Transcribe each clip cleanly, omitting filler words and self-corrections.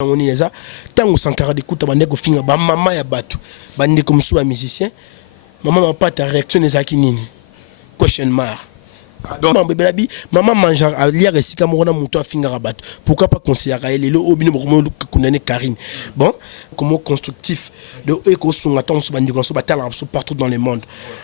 ngoni eza tango Sankara d'écoute bandeko finga ba mama ya bato bandeko musu ba musicien maman pas ta réaction ezaki nini question mark donc bébé labi maman mange à lire esika mona muto afinga bato pourquoi pas conseiller elle le obino bokomo condamner Karine bon comment constructif de eko sunga tango so bandeko so batala partout dans le monde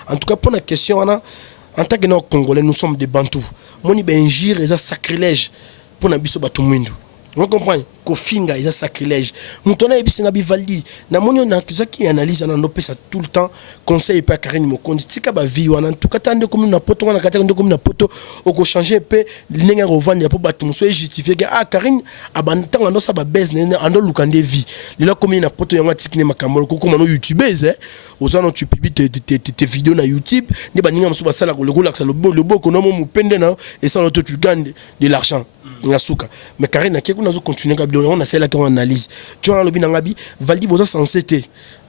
en tout cas pour la question en tant que Congolais nous sommes des Bantous moni benjir eza sacrilège pour na biso bato mwindo. On comprend que finga est un sacrilège. Moutona et bisinga bivaldi. Na monyo na qui analyse na nopé ça tout le temps. Conseil pas Karine Mokondi. Tika ba vie wana en tout cas tande comme na poto wana katende comme na poto oko changer peu linga revendre ya po batum so justifier que ah Karine abantanga no sa ba base ne ando lukande vie. Lila comme na poto yanga tikine makamolo ko comme no youtubeuse hein. Osano tu publies tes vidéos na YouTube ni ba ninga musu ba sala ko le relax le beau ko no mo pende na et ça l'autre tu gagnes de l'argent. Ngasuka mais Karine qui on a continuer ka on a celle qu'on analyse tu vois le binangabi valdi boza censité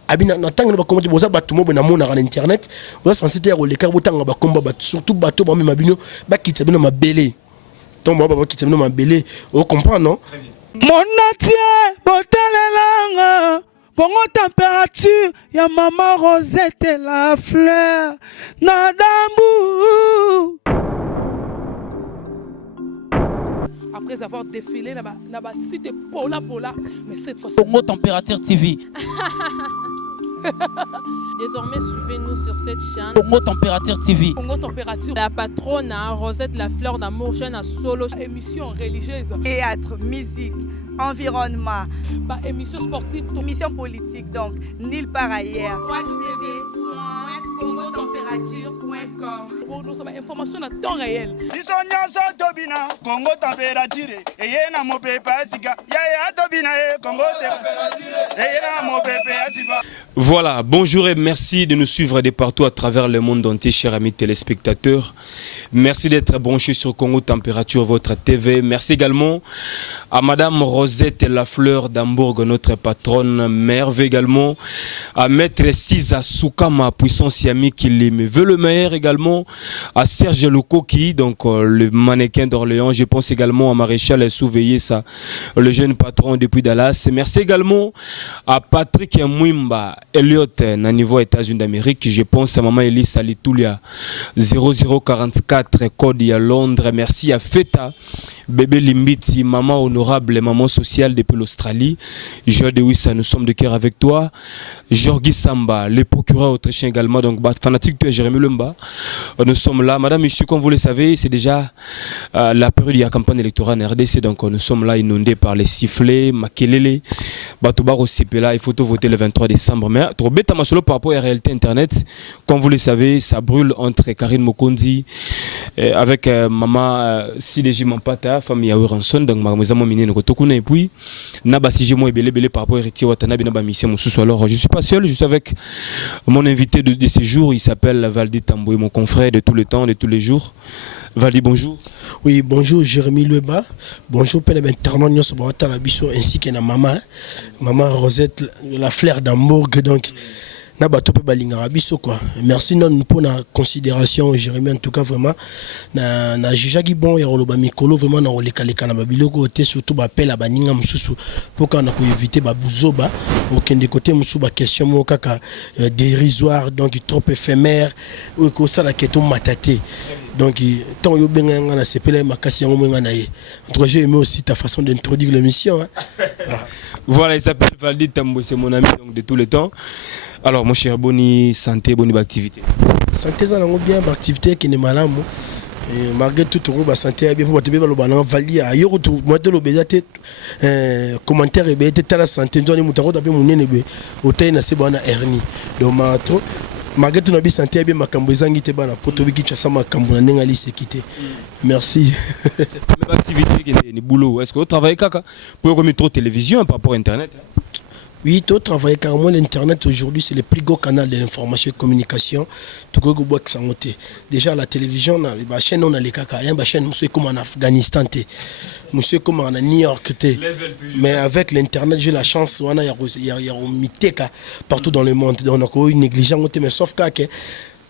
abina na tanga ba comment boza batumo na mona na internet boza censité ya le karbo tanga ba komba ba surtout bato ba mabino ba kitsa bino mabele donc ba kitsa bino mabele on comprend non mon natie botalelanga Congo température ya maman Rosette la fleur na dambu. Après avoir défilé dans la cité Pola, mais cette fois-ci... Congo Température TV. Désormais, suivez-nous sur cette chaîne. Congo Température TV. Congo Température. La patronne, Rosette la fleur d'amour, jeune à solo. Émission religieuse. Théâtre, musique, environnement. Émission sportive. Émission politique, donc, nulle part ailleurs. www.congotempérature.com. Nous avons information à temps réel. Congo Température. Et yena mo pepe asika. Ya tobina Congo Température. Et yena mo pepe asika. Voilà, bonjour et merci de nous suivre de partout à travers le monde entier, chers amis téléspectateurs. Merci d'être branchés sur Congo Température, votre TV. Merci également à Madame Rosette Lafleur d'Hambourg, notre patronne. Merve également à Maître Siza Soukama, puissance Yami qui me veut le meilleur également. À Serge Lokoki, donc le mannequin d'Orléans. Je pense également à Maréchal Souveillé, ça, le jeune patron depuis Dallas. Merci également à Patrick Mwimba, Elliot, à niveau États-Unis d'Amérique. Je pense à Maman Elise Salitoulia, 0044, code à Londres. Merci à Feta, bébé Limbiti, maman honorable, maman sociale depuis l'Australie. Joël de Wissa, nous sommes de cœur avec toi. Jorgi Samba, le procureur autrichien également, donc fanatique de Jérémy Lumba. Nous sommes là. Madame, monsieur, comme vous le savez, c'est déjà la période de la campagne électorale en RDC, donc nous sommes là inondés par les sifflets, makelele, Batoubar au CPLA. Il faut voter le 23 décembre. Mais trop bête à solo par rapport à la réalité internet, comme vous le savez, ça brûle entre Karine Mokondi avec maman Sideji Mampata, famille Yaoui Ranson, donc ma maison minée Nokotokuna, et puis Naba Sijemo et Belé par rapport à Héritier Watanabe Naba Mission Moussous. Alors, je suis pas seul, je suis avec mon invité de ce jour, il s'appelle Valdi Tamboué, mon confrère de tout le temps, de tous les jours. Valdi, bonjour. Oui, bonjour Jérémy Leba. Bonjour Père Bentarnon ainsi que na maman Rosette la fleur d'Hambourg donc na bato pe balinga biso quoi. Merci non pour la considération Jérémy en tout cas vraiment na jujaki bon ya loba mikolo vraiment na oleka na babiloko te surtout ba appel à baninga mususu pour qu'on a pu éviter ba buzoba aucun des côtés musu ba question mo kaka dérisoire donc trop éphémère ou ko ça la keto mataté. Donc tant yo benga na sepela makasi yango menga na ye. En tout cas j'ai aimé aussi ta façon d'introduire l'émission hein. Voilà, il s'appelle Valdi Tamboué, c'est mon ami donc de tout le temps. Alors, mon cher, bonne santé, bonne activité. Santé, ça n'a bien activité qui n'est malade. Malgré tout, la santé, bien pour te dire, le Valdi, ailleurs, moi, tu le commentaire, et bien, tu as la santé, tu as mon nez, autant il a une hernie. Donc, malgré tout, la santé, bien, ma cambouizangi, tu as pour te dire que tu as ma cambouizangi, n'engali, c'est quitté. Merci. Même activité qui est boulot. Est-ce que vous travaillez caca pour mettre trop de télévision par rapport à Internet? Oui, tu travailles carrément l'Internet aujourd'hui, c'est le plus gros canal de l'information et de communication. Déjà, la télévision, la chaîne, on a les caca, la chaîne, monsieur, comme en Afghanistan, monsieur, comme en New York. Mais avec l'Internet, j'ai la chance, il y a un partout dans le monde. On a une négligence, mais sauf que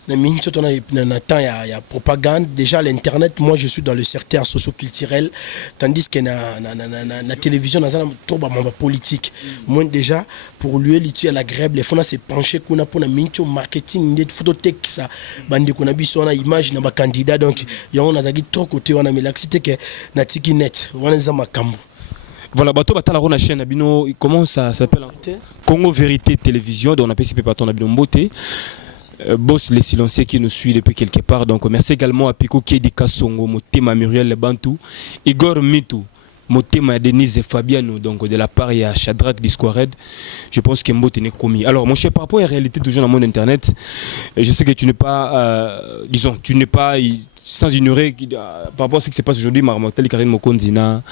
il y a propagande. Déjà, l'Internet, moi, je suis dans le secteur socio-culturel, tandis que la télévision, dans la politique. Moi, déjà, pour lui, il y a la grève, les fonds s'est penché pour le marketing, des photothèques, ça, bande qu'on a vu sur l'image, d'un candidat. Donc, il y a trop côté, on a mis l'accident que na tiki net, on a ma cambo. Voilà, bateau batala rona chaîne abino, comment ça s'appelle? Congo Vérité Télévision, donc on a participé par ton abino Mbote. Boss les silencieux qui nous suit depuis quelque part. Donc merci également à Pico Kiedi Kassongo, Motema Muriel Bantou, Igor Mitou, Motema Denise Fabiano, donc de la part il y a Shadrach Disquared. Je pense que Mbote n'est commis. Alors mon cher, par rapport à la réalité toujours dans le monde internet, je sais que tu n'es pas, disons, tu n'es pas sans ignorer par rapport à ce qui se passe aujourd'hui, Marmotel Karine Mokonzina,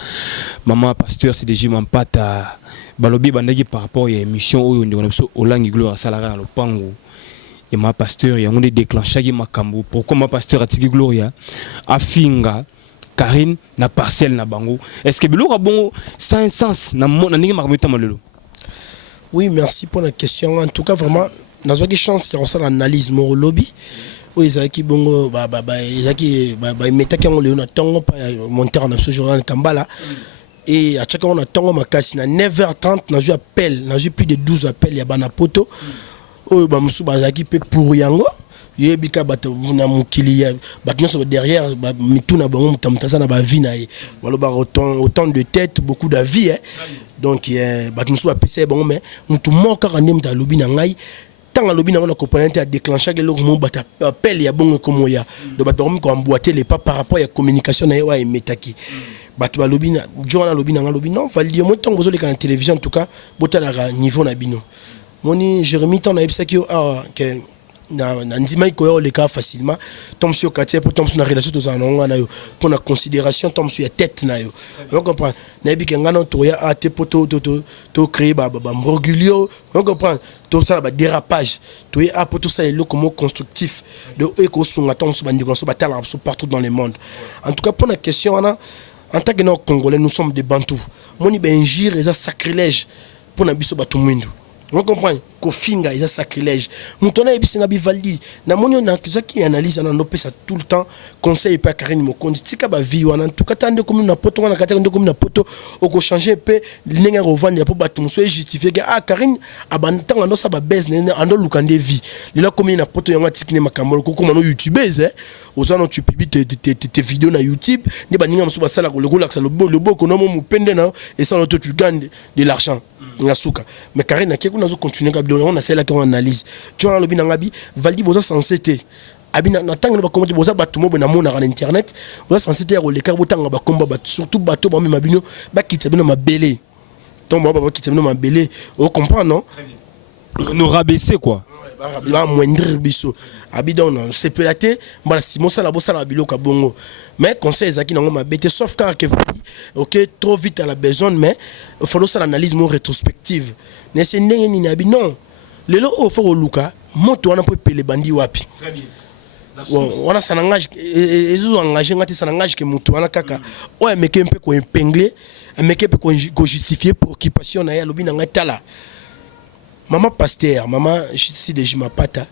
Maman Pasteur CDJ Mampata, Balobi Bandagi par rapport à l'émission où on a Olangi Gloire Salarié à Lopango. Et ma pasteur, il y a un déclenchage ma cambo. Pourquoi ma pasteur a tigé Gloria, Afinga, Karine, na parcelle na bango. Est-ce que Bilo a bon sans sens na marmita malelo? Oui, merci pour la question. En tout cas, vraiment, dans une chance, il y a une analyse mon lobby. Oui, ils ont qui bongo, ils ont qui, mettez qui on le na tongo pas monter en ce journal Kambala. Et à chaque fois on a tongo ma casse na 9h30, na eu appel, na eu plus de 12 appels, il y a bana poto. Oh, bamusu bazaki pe pour yango. Yebika bato na mukili batno so derrière mituna bango mutamtasa na ba vie na ye. Walo ba autant de tête, beaucoup d'avis hein. Donc batmusu ba pese bango mais mutu moka kande muta lobi na ngai. Tant lobi na on componente a déclenché que le mot bata appel ya bongo comme ya. De bato ko emboîter les pas par rapport à la communication na wa emetaki. Bato ba lobi na jona lobi na lobi non, valide mo tant bozo le kan télévision en tout cas, botala niveau na bino. Moni Jérémy ton a que que na ndima iko le cas facilement tom sur quartier pour tom sur na relation to zanonga na yo pour na considération tom sur tête na yo on comprend na bi ke ngana to ya ate poto to créer ba mbroglio on comprend tout ça ba dérapage to ya poto ça le comme constructif de eko sunga tom sur bandi so batala partout dans le monde. En tout cas pour la question en tant que nos Congolais nous sommes des Bantous moni benjir et ça sacrilège pour na biso batu mwindo. On comprend que finga est un sacrilège. Moutona et bisinga bivaldi. Na monio na qui analyse na no pesa tout le temps conseil pas Karine Mokonzi. Tika ba vie en tout cas tande comme na poto na kata comme na poto o ko changer pe linga revendre ya po batum so justifier que Karine abantanga no sa ba base na ando lukande vie. Lila comme na poto yanga tikine makamolo ko comme no youtubeuse hein. Osano tu publies tes vidéos na YouTube, ni ba ninga mso ba sala ko le relax le beau ko no mo pende na et ça tu gagnes de l'argent. Ngasuka mais Karine na keko nazo continuer ka bilan on a celle qu'on analyse tu vois lobi na ngabi valdi boza censé te abina na tanga ba comment boza batumo na mona na internet boza censé te le car botanga ba komba ba surtout bato ba même bino ba kitsa bino mabele ton ba kitsa bino mabele on comprend non nous rabaisser quoi ba moindre biso abidon non c'est pelaté mbala simon sala bosala biloka bongo mais conseil ezaki nango mabete sauf car que OK trop vite à la besoin mais il faut faire l'analyse mo rétrospective ne c'est ndenge ni nabi non lelo o faut luka moto wana po pele bandi wapi très bien on a ça langage ezo engagé ngati ça langage que moto wana kaka o meke mpe ko épingler meke mpe ko justifier pour occupation na ya lobi na ngatala. Maman pasteur, maman si déjà ma pata.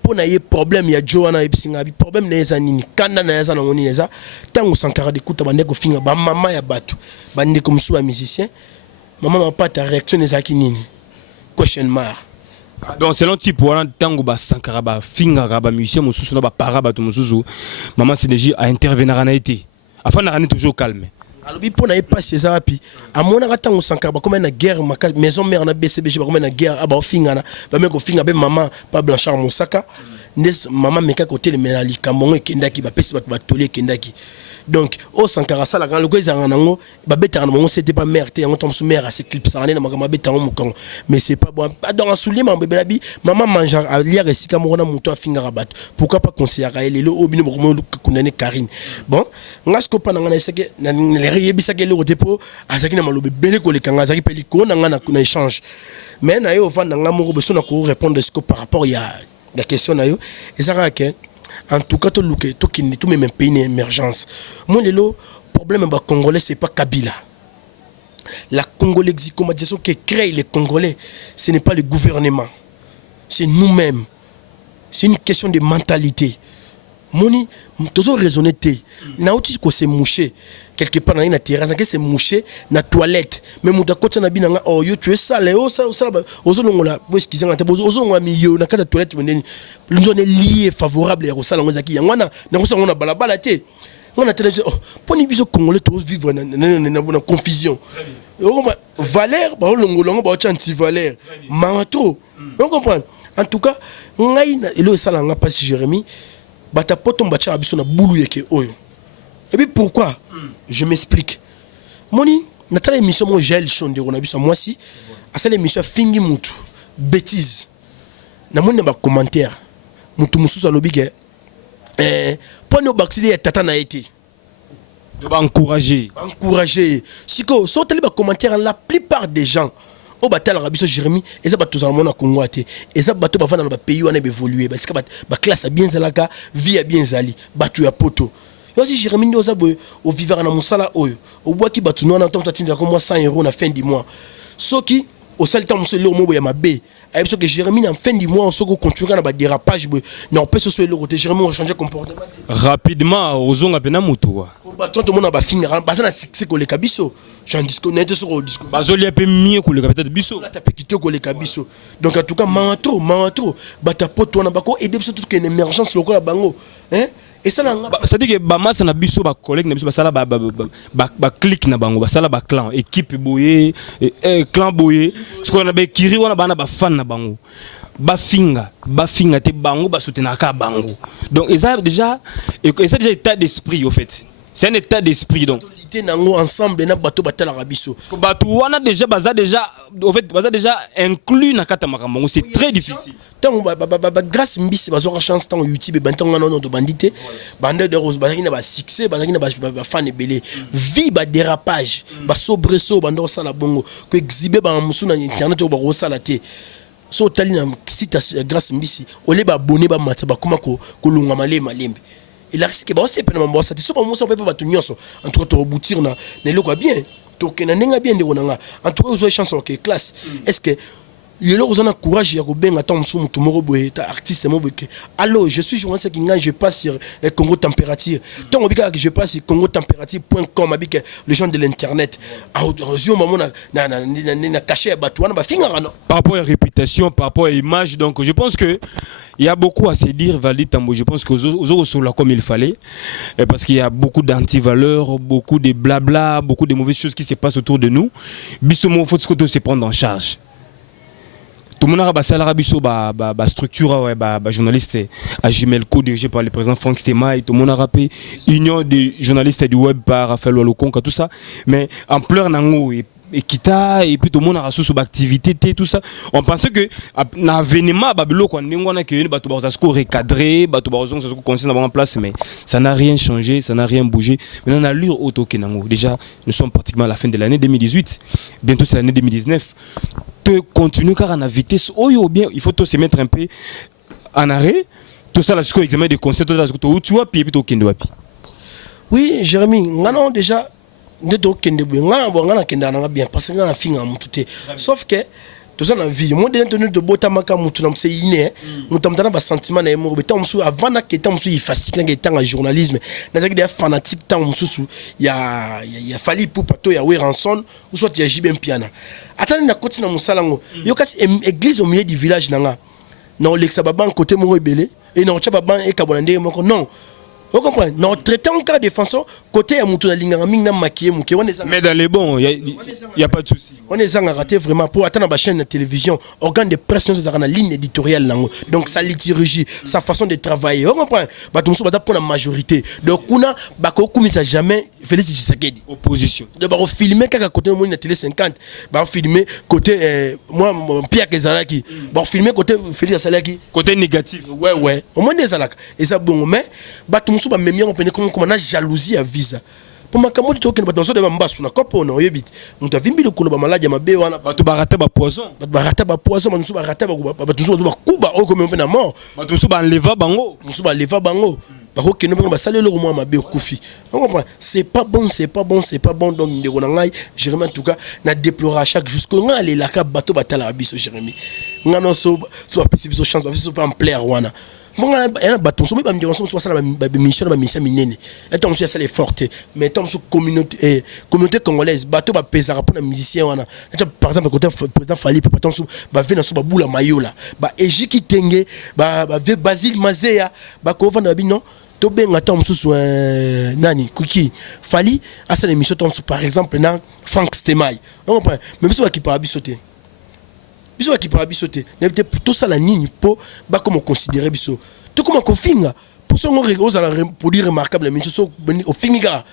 Pour na yé problème ya Joana et bisinga bi problème na yeza nini kanda na yeza na ngoni yeza tango sankara de kuta bande ko finga ba mama ya batu bande comme sous musicien maman ma pata réaction ezaki nini question mark. Donc selon type wana tango ba sankara ba finga ba musicien mususu na ba para batu mususu maman c'est déjà à intervenir na été afin na rani toujours calme. Alors pour na pas ces api à mon atango sankara ba comme na guerre ma maison mère na BCBG ba comme na guerre aba finga na ba meko finga be maman pas Blanchard Mosaka ndes maman meka côté le menali kamongo kendaki ba pesi ba tolé kendaki. Donc au sankara sala quand le ko ezanga nango ba betana mongo c'était pas mère té yango tom sou mère à ces clips ça na makama betana mukongo mais c'est pas bon dans un soulier ma bébé labi maman mange à lire esika mo na muto afinga rabat pourquoi pas conseiller à elle le obino mo kunane Karine bon ngasko pa na c'est que na yebisa ke le dépôt azaki na malobe belé ko le kanga azaki peli ko na na échange mais na yo vanda ngamo besoin na ko répondre ce que par rapport il y a la question na yo et ça que en tout cas, tout même pays une émergence. Moi, le problème bah, congolais, c'est pas Kabila. La congolexicomation qui crée les Congolais, ce n'est pas le gouvernement. C'est nous-mêmes. c'est une question de mentalité. Moni, toujours raisonner. Nauti ko se moucher quelque part dans la terrasse, que se moucher na toilette. Mais muta kota na binanga oh yo tu es sale, oh ça ozolongola, bo excusez nga te ozolongola milieu na kata toilette mendeni. L'on est lié favorable ya sala ngozaki. Ngwana na ko ngona balabala te. Ngona tele oh poni biso congolais tous vivre na confusion. Valère ba olongolongo ba anti valère. Manto. On comprend. En tout cas, ngai na elo sala nga pas Jérémy. Bata potom bacha abiso na boulou yeke oyo. Et puis pourquoi? Je m'explique. Moni, natala émission mo gel chonde on a vu ça moi si. À cette émission fingi mutu bêtise. Na moni ba commentaire. Mutu mususu alobi ke poni obaxili ya tata na été. De ba encourager. Encourager. Siko, so tali ba commentaire la plupart des gens au batal rabiso Jérémy et ça ba tous en mona Congo até et ça bato ba fana ba pays wana évoluer parce que ba classe bien zalaka vie bien zali batu ya poto yo si Jérémy ndo za boy au vivre na musala oyo au bois ki batu no na ntango tatinda comme moi 100 € na fin du mois soki au sali temps muselo mo ya mabe et que Jérémy na fin du mois on se continuer na ba dérapage boy non peut se soit le côté Jérémy on changer comportement rapidement ozonga pena mutu wa bato to mona ba finira ba na succès ko le kabiso j'en disconnecte sur au discours bazoli pe mieux ko le peut-être biso la tapé qui te ko le kabiso donc en tout cas manto bata poto na bako aider biso toute une émergence lokola bango hein et ça ça dit que ba massa na biso ba collègue na biso ba sala ba clique na bango ba sala ba clan équipe boyé clan boyé ce qu'on a ba kiri wana bana ba fan na bango ba finga te bango ba soutenir ka bango donc et ça déjà état d'esprit au fait. C'est un état d'esprit donc. Ensemble na bateau batala rabiso. Bateau wana déjà au fait baza déjà inclus na kata makambo c'est très difficile. Tant grâce mbisi bazo chance tant YouTube ben tant non de bandité bande de rose bazaki na ba succès bazaki na ba fan belé vie ba dérapage ba sobresso bando sala bongo ko exhiber ba musu na internet ba rosala te. So tali na site grâce mbisi ole ba abonné ba matsa ba kuma ko lunga malembe. Il a risqué bah c'est pas mon boss ça c'est pas moi ça peut pas tout nyonso en tout cas to reboutir na loko bien to kenanga bien de wonanga en tout cas vous avez chance OK classe est-ce que le loko zana courage ya ko benga tant musu mutu moko boye ta artiste mo boye allo je suis journaliste qui je passe sur Congo Température tant obika que je passe sur congotempérature.com avec les gens de l'internet à au moment na caché ba tout na ba finga non par rapport à réputation par rapport à image donc je pense que il y a beaucoup à se dire, Valdi Tambo. Je pense qu'aux autres sont là comme il fallait. Parce qu'il y a beaucoup d'antivaleurs, beaucoup de blabla, beaucoup de mauvaises choses qui se passent autour de nous. Bissomo, il faut se prendre en charge. Tout le monde a une structure, journaliste à Gmail Co dirigé par le président Franck Stema. Tout le monde a rappelé Union des journalistes du web par Raphaël Walokonka, tout ça. Mais en pleurs, et kita et puis tout le monde a reçu sur activité tout ça on pensait que na vénément babilo quand on a que bato ba ça recadrer bato ba ça conseiller en place mais ça n'a rien changé ça n'a rien bougé maintenant on a l'allure auto kenango déjà nous sommes pratiquement à la fin de l'année 2018 bientôt c'est l'année 2019 te continuer car en a vitesse oh bien il faut tout se mettre un peu en arrêt tout ça là jusqu'au examen de conseil tout ça où tu vois puis tout kendo wapi oui Jérémy non déjà ndeto kende boye ngana kenda na bien parce que ngana finga mutu te sauf que tout ça na vie moi déjà tenu de bota maka mutu na mse ine mutu mtana ba sentiment na emo betam musu avant na keta musu ifasik na keta en journalisme na zaki des fanatique tant musu ya fali pour pato ya Weranson ou soit ya Jibem Piana atani na koti na musalango yo kasi église au milieu du village nanga na Olexa baban côté mo rebelle et na chaba ban e kabonande moko non. Vous comprenez? Non, traité en cas de façon, côté à Moutouna Lingaraming, maquillé, mais dans les bons, il n'y a pas de souci. On est en raté vraiment pour attendre la chaîne de télévision, organe de pression, c'est la ligne éditoriale. Donc, sa liturgie, sa façon de travailler. Vous comprenez? Pour la majorité. Donc, on a ça jamais Félix Tshisekedi. Opposition. Donc, on filmer quand côté de la télé 50, on filmer côté moi, Pierre Kezalaki, on filmer côté Félix Salaki. Côté négatif. Ouais. Au moins des alak. Et ça, bon, mais, ba même on peut comment na jalousie à visa pour ma kamodi to ken ba dans so de mbasu na kopo na yebit on ta vimbi le kolo ba maladi mabe wana ba to barata ba poison ba nsu ba rata ba nsu ba kuba o comme on na mort ba to so ba leva bango ba ko ken ba sale le moi mabe kufi on comprend c'est pas bon donc ndeko na ngai Jérémy en tout cas na déplorer à chaque jusqu'au ngale la ka bato batala biso Jérémy ngano so so chance ba so pas en plaire wana Bon, il y a un bâton, il y a une mission, minene. Et tant que ça est forte, mais tant que communauté congolaise, bateau va peser rapport à musicien. Par exemple, quand le président Fali, tant que va venir sur Baboula Mayola, Ejiki Tenge, Basile Mazea, Kova Nabino. To benga tom sous nani kuki Fali à cette émission par exemple na Frank Stemai on comprend même si qui parle bisoté biso qui parle bisoté n'était tout ça la nini po ba comment considérer biso tout comment qu'on finga pour son aux ala produire remarquable mais so au finga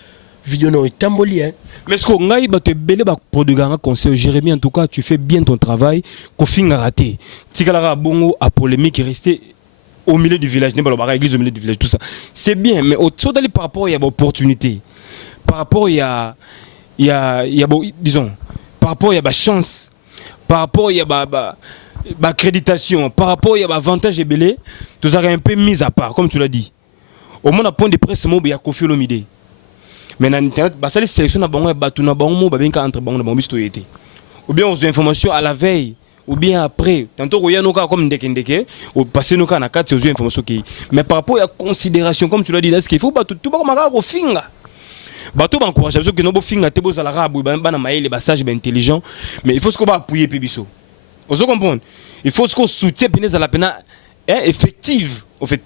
vidéo no tamboli hein mais ce qu'on a te belé ba produire conseil Jérémy en tout cas tu fais bien ton travail qu'on finga raté tikalara bongo à polémique est resté au milieu du village, l'église au milieu du village, tout ça. C'est bien, mais par rapport il y a opportunité, par rapport il y a disons, par rapport il y a chance, par rapport il y a accréditation, par rapport il y a avantage et belé, tout ça est un peu mis à part, comme tu l'as dit. Au moins, à point de presse, il y a Kofi Olomide. Mais dans Internet, ça les sélections, il y a entre ou bien aux informations à la veille. Ou bien après, tantôt il y a nos cas comme Ndeke, ou passer nos cas à 4 aux informations qui. Mais par rapport à la considération, comme tu l'as dit, est-ce qu'il faut tout le monde au finga. Bateau encourage parce que nos finga te beaux à l'arabe ou ben maïl les sages ben intelligent, mais il faut ce qu'on va appuyer pébisso. Vous comprenez? Il faut ce qu'on soutient pénèse à la peine effective au fait.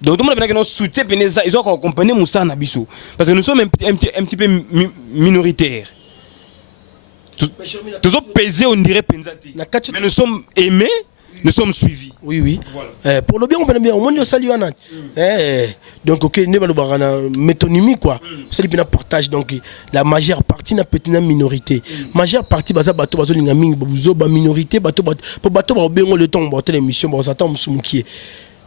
Donc tout le monde a que nous soutient pénèse ils ont accompagné Moussa Nabisso parce que nous sommes un petit peu minoritaires. Nous sommes pesés, on dirait Penzati. Mais nous sommes aimés, nous sommes suivis. Oui. Voilà. Pour le bien, on peut bien. On salue Anat. Donc, ok, nous avons une métonymie, quoi. C'est bien partage. Donc, la majeure partie n'a peut-être une minorité. Majeure partie, baza bateau, bazo lingaming, bazo ba minorité, bateau, ba bien le temps, bateau l'émission, bazo attend musumukié.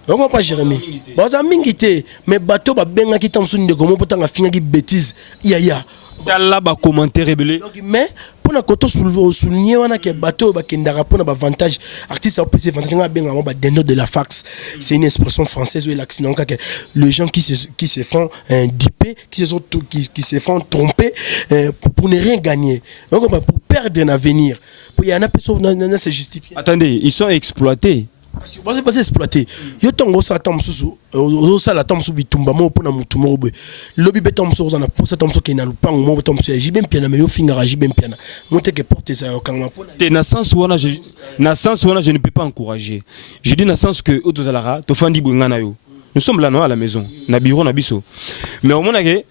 On comprend pas Jérémy. Bazo mingité, mais bateau ba bien qui t'en sougne de comment peut t'en finir qui bêtise. Ya. Là bas commentaire rebelle. Mais pour la côté souligner on a que bateau ba kendara pour na avantage artiste peut se vendre bien ba dendo de la fax. C'est une expression française où l'accident que les gens qui se font dipper, qui se font tromper pour ne rien gagner. Donc pour perdre un avenir. Pour y en a personne se justifier. Attendez, ils sont exploités. Parce que c'est exploité. Yo tongo sa tam susu, ça la tam subi tumba mo pona mutumo be. Lobi be tam susu na posa tam susu na lupango mo tam susu jibem piana me yo finga jibem piana. Monte que porte ça yo kanga pona. Te na sens wana je ne peux pas encourager. Je dis na sens que otozalara to fandi bungana yo. Nous sommes là non à la maison, na bureau na biso. Mais au moins que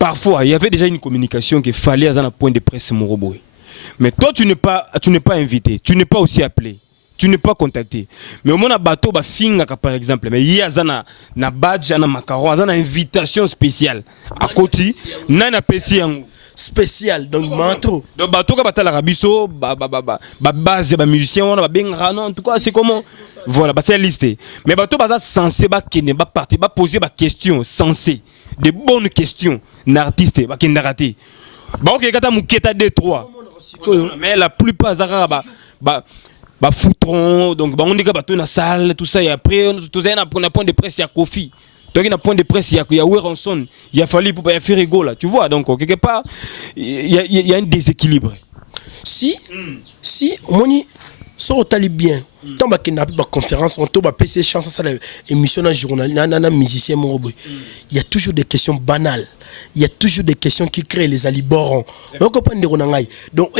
parfois il y avait déjà une communication qu'il fallait à un point de presse moroboy. Mais toi tu n'es pas invité, tu n'es pas aussi appelé. Tu n'es pas contacté. Mais au moins un bateau ba finga par exemple, mais il y a na badge na macaron, na invitation spéciale. À côté, na pesi spécial donc manteau. Donc bateau ka batala rabiso base ba musicien on ba benga non en tout cas c'est comment voilà bah c'est listé. Mais bateau ba censé ba kene ba partir ba poser ba question sensé, de bonnes questions na artiste ba kene raté. Ba OK kata muketa D3. Mais la plupart zara ba foutron donc on dit que bateau na salle tout ça et après tout ça on a point de presse il y a Kofi donc il y a point de presse il y a Werenson il a fallu pour faire rigolo là tu vois donc quelque part il y a un déséquilibre si moni so tali bien tant ba kena ba conférence on to ba PC chance ça émission na journal na musicien moroboy il y a toujours des questions banales. Il y a toujours des questions qui créent les aliborons. On comprend des ronangai. Donc,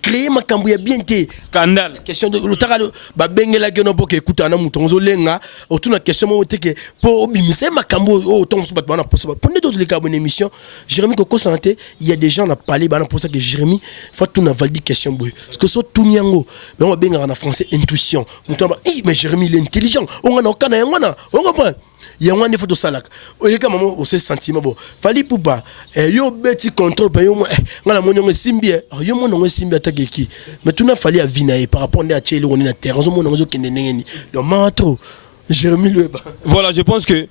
créer ma cambouille bien té. Scandale. Question de l'otara, bah bengela geno pour que écoute un mouton zolenga. Autour de la question moi que pour bimise ma cambouille oh tombe sous battement possible. Prenez d'autres les cas bonne émission. Jérémy Coco Santé, il y a des gens à parler bah pour ça que Jérémy faut tout na validi question boy. Parce que so tout nyango, mais on va benga en français intuition. On tombe mais Jérémy il est intelligent. On a aucun on comprend. Il y a un effort de salak. Il y a un moment où c'est sentiment bon. Fali poupa. Yo beti contrôle pa yo ngala monyo simbi. Yo monyo simbi attaque qui. Mais tout n'a fallu à vinae par rapport à Tchelo on est na terre. On monyo kende ngeni. Donc matro. Jérémy le. Voilà, je pense que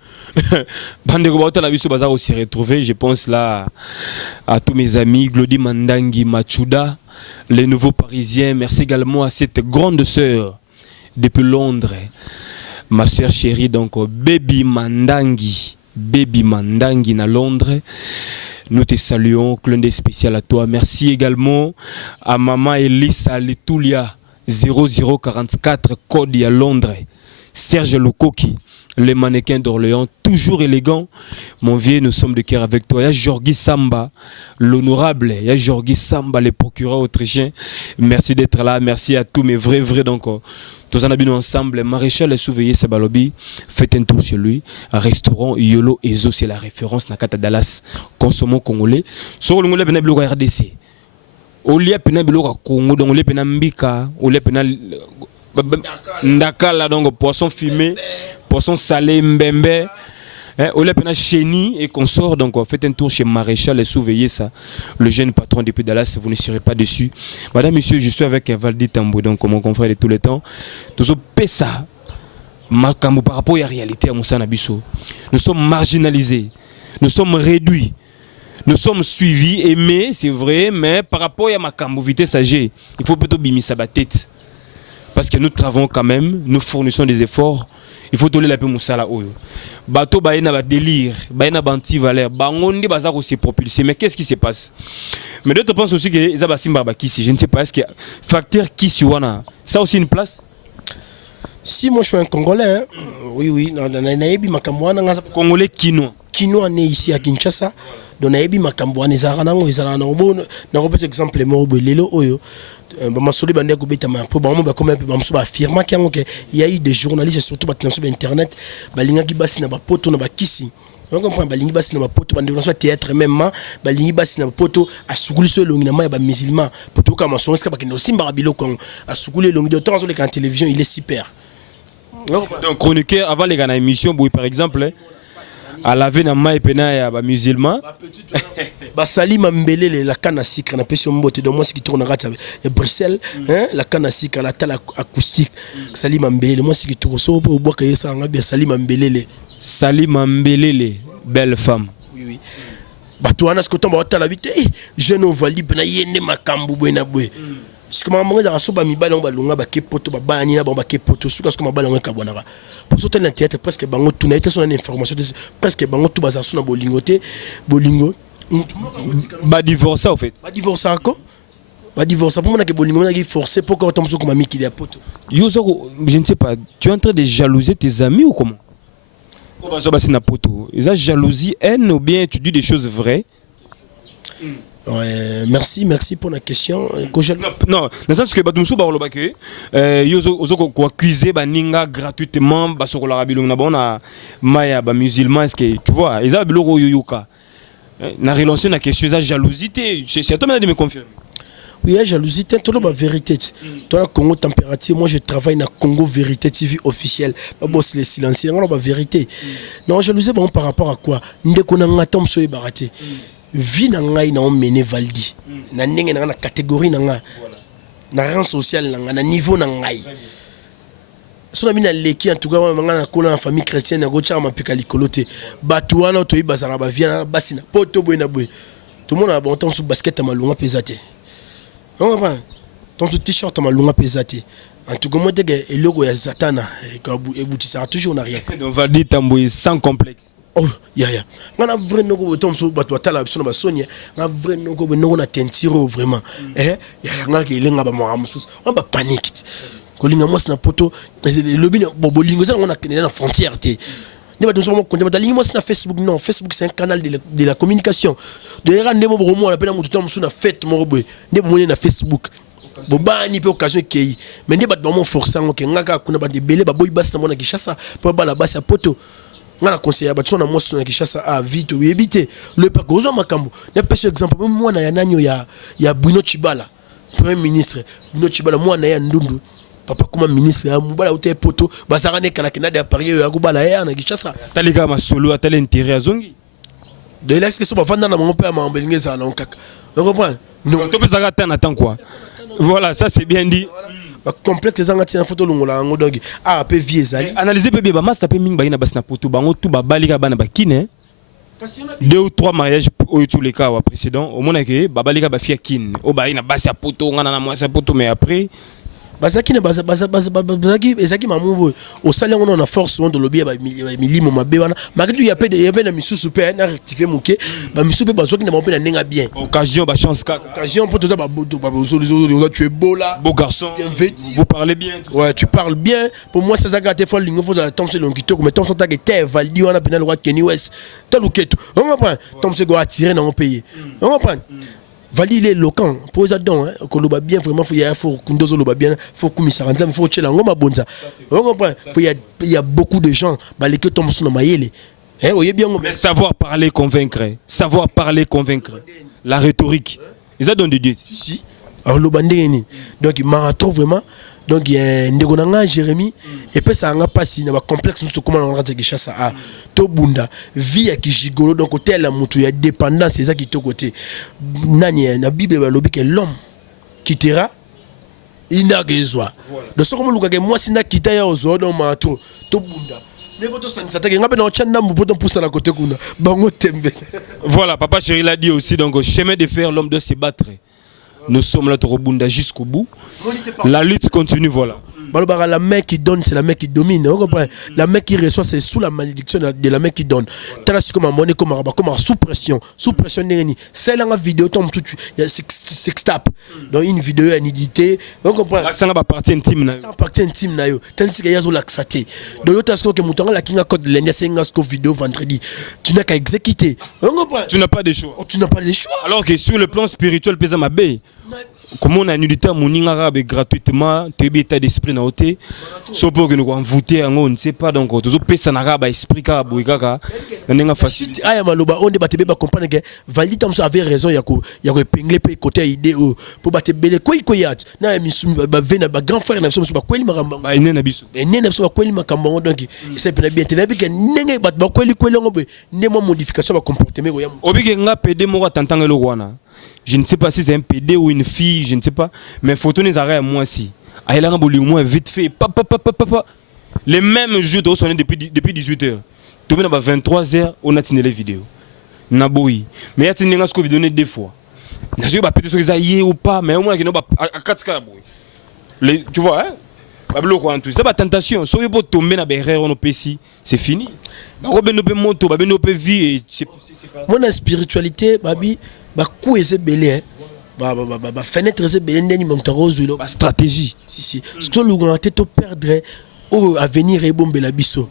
Bandeko Baota la biso bazar aussi retrouvé. Je pense là à tous mes amis Glody Mandangi Machuda, les nouveaux Parisiens. Merci également à cette grande sœur depuis Londres. Ma sœur chérie, donc Baby Mandangi na Londres. Nous te saluons, clin d'œil spécial à toi. Merci également à maman Elisa Letulia 0044 code à Londres. Serge Lukoki, le mannequin d'Orléans, toujours élégant. Mon vieux, nous sommes de cœur avec toi. Il y a Jorgi Samba, l'honorable. Il y a Jorgi Samba, le procureur autrichien. Merci d'être là. Merci à tous mes vrais. Donc, tous en abîmes ensemble. Maréchal et Souveillé Sabalobi, faites un tour chez lui. Un restaurant Yolo Ezo, c'est la référence. Nakata Dallas, consommons congolais. Sur le Congolais, ben le RDC. Au lieu de le Congo, donc le pena Mbika, au lieu de Ndakala, donc poisson fumé, poisson salé, mbembe, au lieu de chenille et consort. Donc faites un tour chez Maréchal et surveillez ça. Le jeune patron depuis Dallas, vous ne serez pas dessus. Madame, monsieur, je suis avec Valdi Tambo, donc mon confrère de tous les temps. Tous au Pessa, Makambo par rapport à la réalité à Moussa Nabiso. Nous sommes marginalisés, nous sommes réduits. Nous sommes suivis, aimés, c'est vrai, mais par rapport à ma cambovité sagée, il faut plutôt bimer sa tête. Parce que nous travaillons quand même, nous fournissons des efforts. Il faut donner la paix Moussala Oyo. Bateau Baïna délire, Baïna Banti Valère, Bangondi Bazar aussi propulsé. Mais qu'est-ce qui se passe? Mais d'autres pensent aussi que les Abassim Barbakissi, je ne sais pas, est-ce que facteur Kisiwana, ça a aussi une place? Si moi je suis un Congolais, hein? Oui, Congolais quinois. Quinois né ici à Kinshasa. Donc nayebi makambo wana ezalaka nango ezalaka na obo na repete exemple moko boye lelo oyo bamasoli bande kobetama po bango bakoma pe bamoso baafirma ki yango ke il y a eu des journalistes surtout bato na so internet balingaki basi na bapoto na bakisi donc on prend balingi basi na bapoto bande na so théâtre même balingi basi na bapoto asukuli so longi na ma ba musulman poto kama so ska bakendo simba biloko asukuli longi de temps sur les télévision il est super. Donc chroniqueur avant les gars na émission boy par exemple à la veine ma epena ya ba musulman ba Salima Mbelele la canne à sucre na pesi mbote de moi ce qui tourne rate à Bruxelles hein la canne à sucre la tala acoustique Salima Mbelele moi ce qui tourne so pour boire que ça nga bien Salima Mbelele belle femme oui bato wana ce que tomba tala vite jeune ovali pena yende makambu bwena bwe parce que maman dans so ba mibala on ba lunga ba kepoto ba bani na ba kepoto suka ce que mabala on ka bonara pour sauter dans théâtre presque bango tout na été son information presque bango tout baza so na bolingo ba divorcer en fait ba divorcer encore ba divorcer pour moi que bolingo na ki forcer pour que on tombe sur comme ami qui est à poto Yozo je ne sais pas tu es en train de jalouser tes amis ou comment on va so ba na poto ça jalousie haine ou bien tu dis des choses vraies? Ouais, merci pour la question. Non, dans le sens que Batumsou Barolobake, Yozo ko accuser Baninga gratuitement, Basokola Rabilou Nabona, Maya, musulman, est-ce que tu vois, ils ont biloko yoyoka. Na relation na question de jalousie, c'est à toi de me confirmer. Oui, la jalousie, c'est toute la vérité. Toi, la Congo Température, moi je travaille dans Congo Vérité TV officiel. Pas boss les silencieux, on a la vérité. Non, jalousie, bon, par rapport à quoi? Nous qu'on a tombe sur les baratés. Vie na ngai na omene Valdi na ndenge na catégorie na nga na rang social na niveau na ngai so na bina leki en tout cas nga na kola na famille chrétienne na gocha ma pika likolote batu wana to ibazana ba via basi na poto boy na boy tout le monde a bon temps sur basket à malunga pesate on va ton t-shirt à malunga pesate en tout cas moi te que logo ya Zatana et boutissa toujours na rien donc Valdi Tamboy sans complexe. Oh, ya. On a vraiment go tom so bato atala biso na basonia, on a vraiment go no na tentiro vraiment. Ya nga ke lenga ba mo amusus. On ba panique. Ko linga mo na poto, le lobby bolingo ça on a na frontière té. Ne ba donc on ba linga mo na Facebook non, Facebook c'est un canal de la communication. De era ndemo bo mo la pena mo tom so na fête mo boy. Ne bo na Facebook. Bo ba ni pe occasion kei. Mais ne ba mo forçant que ngaka kuna ba de belé ba boy bas na mo na Kishasa pour ba la bas ya poto. Ngana conseiller ba tsona moso na Kishasa a vite ou éviter le pakozo makambo ne pese exemple même moi na yananyo ya Bruno Chibala premier ministre Bruno Chibala moi na ya ndundu papa comme ministre ya mubala uté poto bazara ne kana kina de parier ya kubala ya na Kishasa talika ma solo atel intérêt azongi de là est-ce que so ba vanda na mon père ma mbelingeza na nkaka on comprend non to pesa ka tana tant quoi voilà ça c'est bien dit. Complexe zangati na photo longola ngo donc a pe viezali analyser pe ba master pe ming ba ina basna poto bango tout ba balika bana ba kine 2 ou 3 mariages au tous les cas précédent au moins que ba balika ba fia kin o ba ina basi poto ngana na moi sa poto mais après bazaki na bazaki mamu au salon on a force on de lobby ba milimo mabe wana malgré il y a pas na misusu pe na rectifier moké ba misusu pe bazaki na mabe na nenga bien occasion ba chance kaka occasion pour toi ba tu es beau là beau garçon vous parlez bien ouais tu parles bien pour moi ça zagate faut lingo faut Tom c'est longito mais Tom ça que validi wana penal roi Kenny West tout keto on comprend Tom c'est go attirer dans mon pays on comprend Vali les locaux pour les adons hein qu'on loba bien vraiment faut kundozo loba bien faut kumisa randam faut tchela ngoma bonza on comprend il y a beaucoup de gens bah les que tombent sur le maïle hein voyez bien mais savoir parler convaincre la rhétorique ils a donné de Dieu si alors loba ndeni donc marathon vraiment donc il y a ndegonanga Jérémy et puis ça nga passé na ba complexe musto comment on rentre que ça a to bunda vie ya kijigolo donc côté la mutu ya dépendance c'est ça qui to côté nani na bible ba lobi que l'homme quittera inagezwa de ce comme luka moi sina kita ya ozo donc ma to bunda mais votre ça t'a ngapé na chanda mu poto poussa na côté kuna bango tembe voilà papa chéri l'a dit aussi donc chemin de fer l'homme doit se battre. Nous sommes là pour Bunda jusqu'au bout. La lutte continue, voilà. La main qui donne, c'est la main qui domine. La main qui reçoit, c'est sous la malédiction de la main qui donne. C'est comme un monnaie, comme sous pression. Sous pression, c'est la vidéo, il y a sextape. Dans une vidéo, il y a une édité. On comprend. Ça n'a pas partie intime. Ça partie intime. Tandis qu'il y a l'axaté. Donc, il y a que mon la kinga code l'année, c'est une vidéo vendredi. Tu n'as qu'à exécuter. On comprend. Tu n'as pas de choix. Tu n'as pas de choix. Alors que sur le plan spirituel, pesa ma baie. Comment on a nulité à mon arabe gratuitement, tu es état d'esprit na oté, sauf pour que nous voter on ne sait pas donc tu peux ça arabe esprit ka boikaka, n'enga facile. Aya maloba on débat ba comprendre que Valdi Tom avait raison yako épingler pe côté idée pour battre bele ko yat na misumi ba vena ba grand frère na so ba kweli makamba ba ine na biso ene na so ba kweli makamba donc c'est bien bien tenabi que nenge ba kweli ngobe ne mo modification ba comportement ko ya obike nga pd mo tantanga lo wana. Je ne sais pas si c'est un PD ou une fille, je ne sais pas. Mais photo n'est à moi si. Aïe là, moi vite fait. Papa. Les mêmes jours, on est depuis 18h. Tout le monde à 23h, on a tenu les vidéos. Naboui. Mais il y a tenu ce vidéo deux fois. Je ne sais pas peut-être que ou pas, mais au moins il y a à 4 cas. Tu vois, hein? C'est pas tentation. Si vous tomber dans les erreurs, c'est fini. Mon spiritualité, babi. Bah coup et c'est belé bah fenêtre c'est belé ndeni montarozo lo stratégie si ce que le grand tête perdre au avenir et bombe la biso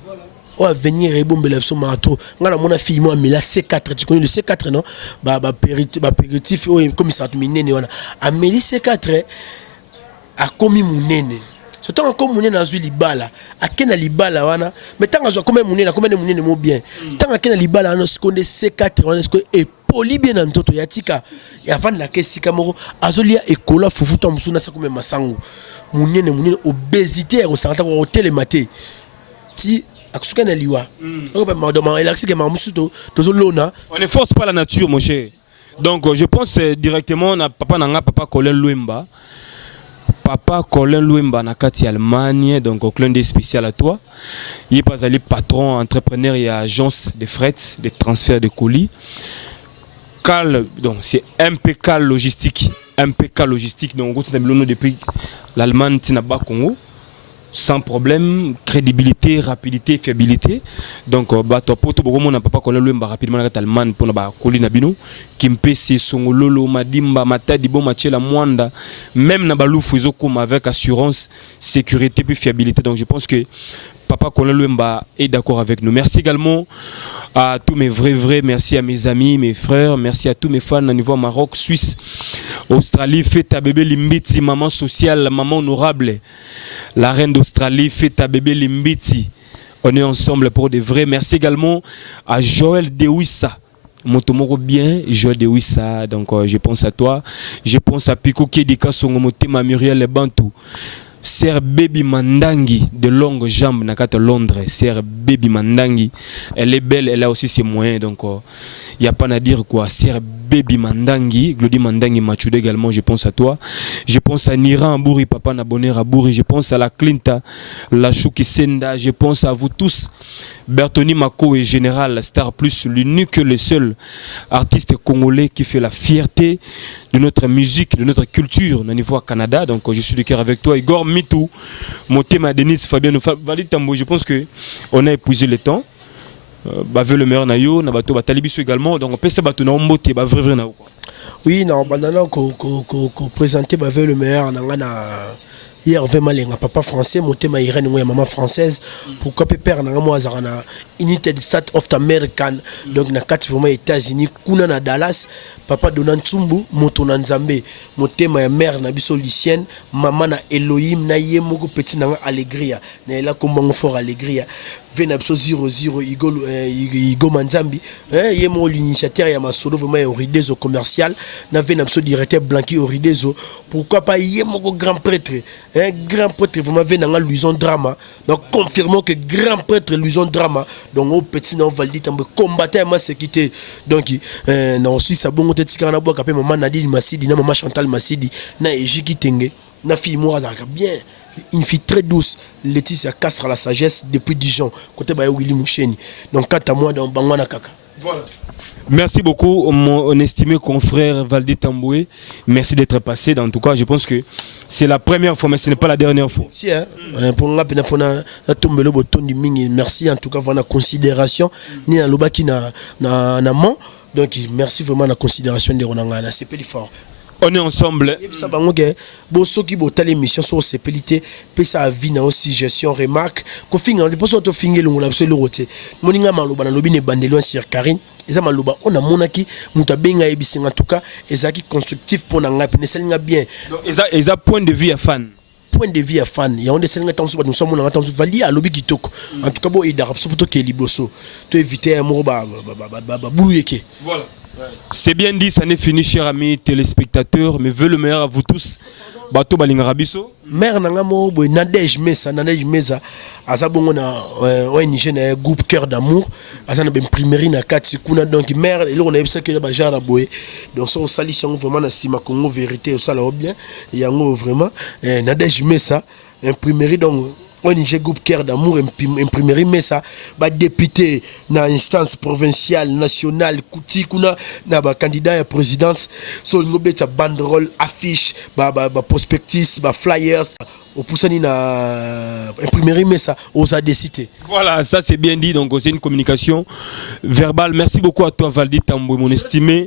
au avenir et bombe la biso mato ngana mona fille moi mais la C4 tu connais le C4 non bah péritif comme ça minene wana Amélie C4 a commis mon nene ce temps comme mon nene a zui libala akena libala wana mais tant a comme mon nene mo bien tant akena libala wana ce qu'on est C4 wana ce que poli bien en toto yatika et avant la kesika moko azolia ekola fufuta musuna sa comme masango munene obésité au santa ko télématé ti akusuka na liwa on peut madame elaxi que mamusuto tozolona on ne force pas la nature mon cher donc je pense directement na papa Colin Luemba na kati Allemagne donc au clin d'œil spécial à toi il est pas allé patron entrepreneur et agence de fret de transfert de colis. Donc c'est MPK logistique donc on depuis l'Allemagne Tinaba Congo sans problème crédibilité rapidité fiabilité donc bato poto beaucoup na papa Colin Luemba rapidement na Allemagne pour na ba colis na bino kimpese songololo madimba matadi bon machela mwanda même na balufu ezokoma avec assurance sécurité puis fiabilité donc je pense que papa Colin Luemba est d'accord avec nous. Merci également à tous mes vrais, merci à mes amis, mes frères, merci à tous mes fans à niveau Maroc, Suisse, Australie, fête à bébé Limbiti, maman sociale, maman honorable, la reine d'Australie, fête à bébé Limbiti. On est ensemble pour de vrais. Merci également à Joël Dewissa. Motomoro bien, Joël Dewissa, donc je pense à toi. Je pense à Pico Kedika Songomotema Muriel Bantou. Sœur Baby Mandangi de longues jambes nakata Londres. Sœur Baby Mandangi, elle est belle, elle a aussi ses moyens donc il n'y a pas à dire quoi. Sir Baby Mandangi, Glody Mandangi Machude également, je pense à toi. Je pense à Nira Ambouri, Papa Naboner Abouri, je pense à la Clinta, la Chouki Senda, je pense à vous tous. Bertoni Mako est général Star Plus, l'unique, le seul artiste congolais qui fait la fierté de notre musique, de notre culture au niveau Canada. Donc je suis de cœur avec toi. Igor Mitou, mon thème Denise Fabien Valid Tambo. Je pense qu'on a épuisé le temps. Bave le meilleur nayo, na bato batalibiso également. Donc on peut se battre na ombote, ba vrai na quoi. Oui, non, bandana ko présenter bave le meilleur na hier vraiment les papa français mon thème Irène ou maman française pourquoi père na moi azana United States of American donc na quatre vraiment États-Unis kuna na Dallas papa Donald Tsumbu moto na Nzambe mon thème ya mère na biso lycéenne maman na Elohim na yemoko petit na Alegria na ela kombango fort Alegria vena biso 00 Igo Manzambi yemo l'initiateur ya masolo vraiment Oridezo commercial na vena biso directeur Blanqui Oridezo pourquoi pas yemoko grand prêtre un grand prêtre vraiment vena nga Louison Drama donc confirmons que grand prêtre Louison Drama donc au petit na validi tambe combattant ma sécurité donc na aussi ça bon tetika na bois kapé maman Nadine Masidi na maman Chantal Masidi na Ejiki Tenge na fille moi ça bien une fille très douce Laetitia Castre la sagesse depuis Dijon côté ba Willy Moucheni donc 4 mois dans Bangwana Kaka voilà. Merci beaucoup mon estimé confrère Valdi Tamboué. Merci d'être passé. En tout cas, je pense que c'est la première fois, mais ce n'est pas la dernière fois. Merci. Pour moi, merci en tout cas pour la considération. Ni na lobaki na man. Donc merci vraiment la considération de Ronangana. C'est plus fort. On est ensemble. Bosso qui botta l'émission sur sépélité, puis ça vie na aussi gestion remarque. Ko finga, de poso to finga longo la selo roté. Moninga maloba na lobi ne bandelo sur Karine. Eza maloba on a monaki muta benga ebisi en tout cas ezaki constructif pour na ngapi ne selinga bien. Donc eza point de vue à fan. Point de vue à fan. Il y a on selinga tanso ba nous sommes na tanso vali à lobi kitoko. En tout cas bo idara so poto ke liboso. To éviter un mot ba bouyeke. Voilà. C'est bien dit, ça n'est fini, chers amis téléspectateurs, mais veut le meilleur à vous tous. Bato Balingarabiso. Mère Nangamo, Nadège Mesa, Azabongo na ONG na groupe Cœur d'amour, Azana ben primerie na Katsikuna, donc mère, et là on a eu ça que les gens boé. Donc ça, sali vraiment na Sima Congo vérité, ça là bien, et yango vraiment, Nadège Mesa, imprimerie donc. ONG groupe Cœur d'amour imprimerie mais ça ba député na instance provinciale nationale kuti kuna na ba candidat à présidence so ngobé ta banderole affiche ba prospectus ba flyers au poussani na imprimerie mais ça aux a décidé. Voilà, ça c'est bien dit, donc c'est une communication verbale. Merci beaucoup à toi Valdi Tamboué, mon estimé.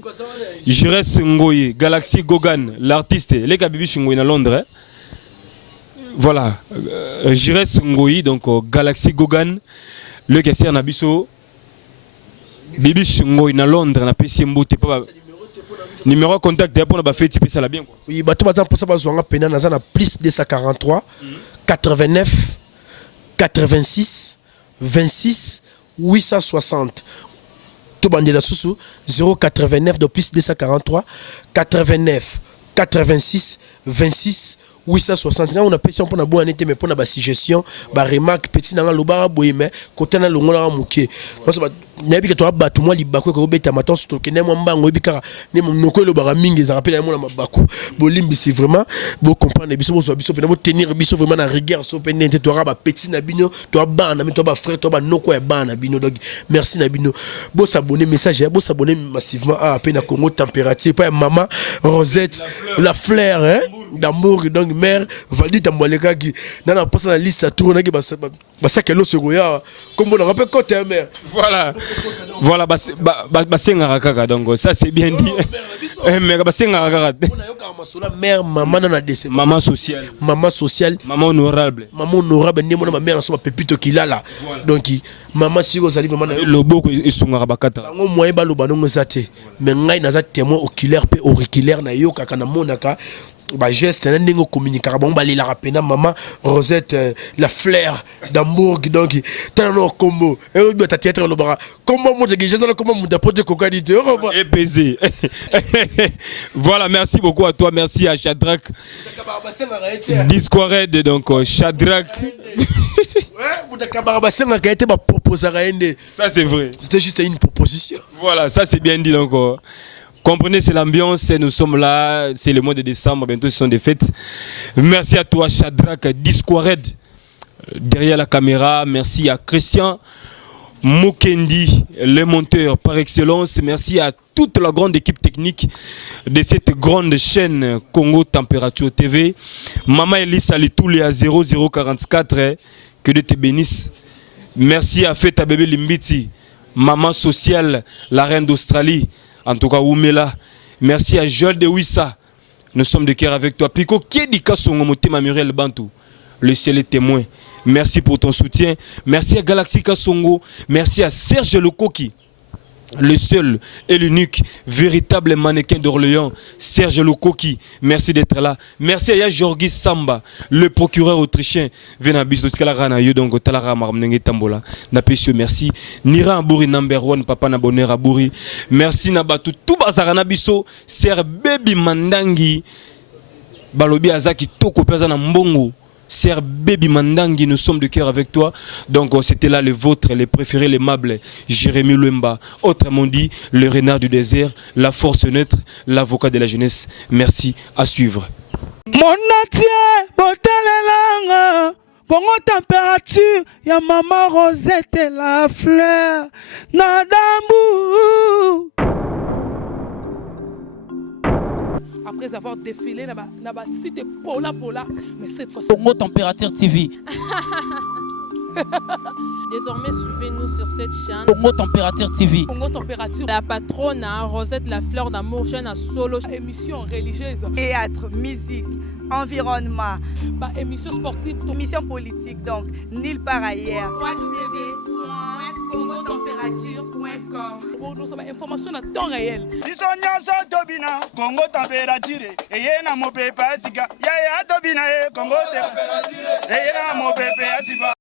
Jires Ngoye, Galaxy Gogan, l'artiste, les Kabibi Ngoye à Londres. Hein? Voilà, Jires Ngoyi, donc Galaxy Gogan, le Kesser Nabiso, Bibi Ngoyi na Londres, na PC Mbote, numéro contact pour na fait ça la bien quoi. Oui, bato bazan pour ça bazonga pena na za plus 243 89 86 26 860. To bandela susu 089 de plus 243 89 86 26 860 on a pétion pour na bonne année mais pour na ba suggestion ba remarque petit na loba boye mais côté na longola muke parce que nabi que toi batu moi libako ko beta matin surtout que ne mo mbango bikara ne mo noko lo ba mingi za rappelle mo na mabaku bolimbi c'est vraiment bo comprendre biso biso pe tenir biso vraiment na rigueur so pe nete toi ba petit na bino toi ba na toi ba frère toi ba noko ya ba na bino donc merci na bino bo s'abonner message bo s'abonner massivement à peine à Congo température pas maman Rosette la fleur hein d'amour donc mère Valdi Tamboleka qui dans la personne liste à tourner qui ça que l'eau se goya comme on rappelle côté mère voilà basenga kaka donc ça c'est bien dit mère basenga kaka mère maman na décès maman sociale maman honorable ni mon mère so pépito qui là donc maman si vous allez vraiment le boko isunga bakata ngo moyen ba loba ngo zate mais ngai na za témoin oculaire pe auriculaire na yo kaka na monaka ba geste na ndingo communiquer bon ba lila rapena maman Rosette la fleur d'Hambourg donc tellement combo et on doit théâtre le bras comment mon geste là comment mon apporter coqualité et baiser voilà merci beaucoup à toi merci à Shadrach Discord donc Shadrach ouais vous d'accord ba senga ka été ba proposer ça c'est vrai c'était juste une proposition. Voilà, ça c'est bien dit donc. Comprenez, c'est l'ambiance, nous sommes là, c'est le mois de décembre, bientôt ce sont des fêtes. Merci à toi Shadrach Disquared derrière la caméra, merci à Christian Mokendi, le monteur par excellence, merci à toute la grande équipe technique de cette grande chaîne Congo Température TV. Maman Elisa Litouli à 0044, que Dieu te bénisse. Merci à Feta Bébé Limbiti, maman sociale, la reine d'Australie. En tout cas, Oumela. Merci à Joël de Wissa. Nous sommes de cœur avec toi. Pico Kedika Songomotema Muriel Bantou. Le ciel est témoin. Merci pour ton soutien. Merci à Galaxy Kasongo. Merci à Serge Lokoki. Le seul et l'unique véritable mannequin d'Orléans, Serge Lokoki. Merci d'être là. Merci à Jorgi Samba, le procureur autrichien. Merci. Nira Abouri number one, papa Naboner Abouri. Merci Nabatu. Tout bazarana biso, Ser Baby Mandangi. Balobi Azaki Toko Pezana Mbongo. Ser Baby Mandangi, nous sommes de cœur avec toi. Donc c'était là les vôtres, les préférés, les mables. Jérémy Lemba, autrement dit, le renard du désert, la force neutre, l'avocat de la jeunesse. Merci, à suivre. Mon atier, botalelanga, Congo Température, ya maman Rosette et la fleur, Nadambu. Après avoir défilé dans la cité Pola, mais cette fois Congo Température TV. Désormais, suivez-nous sur cette chaîne. Congo Température TV. Congo Température. La patronne, Rosette la fleur d'amour, chaîne à solo. Émission religieuse. Théâtre, musique, environnement. Émission sportive. Émission politique, donc nulle part ailleurs. www.congotempérature.com. Pour nous avons information à temps réel. Bisonya Tobina, Congo Température, et yena mo pepa sika, ya Tobina, Congo Température, et yena mo pepa sika.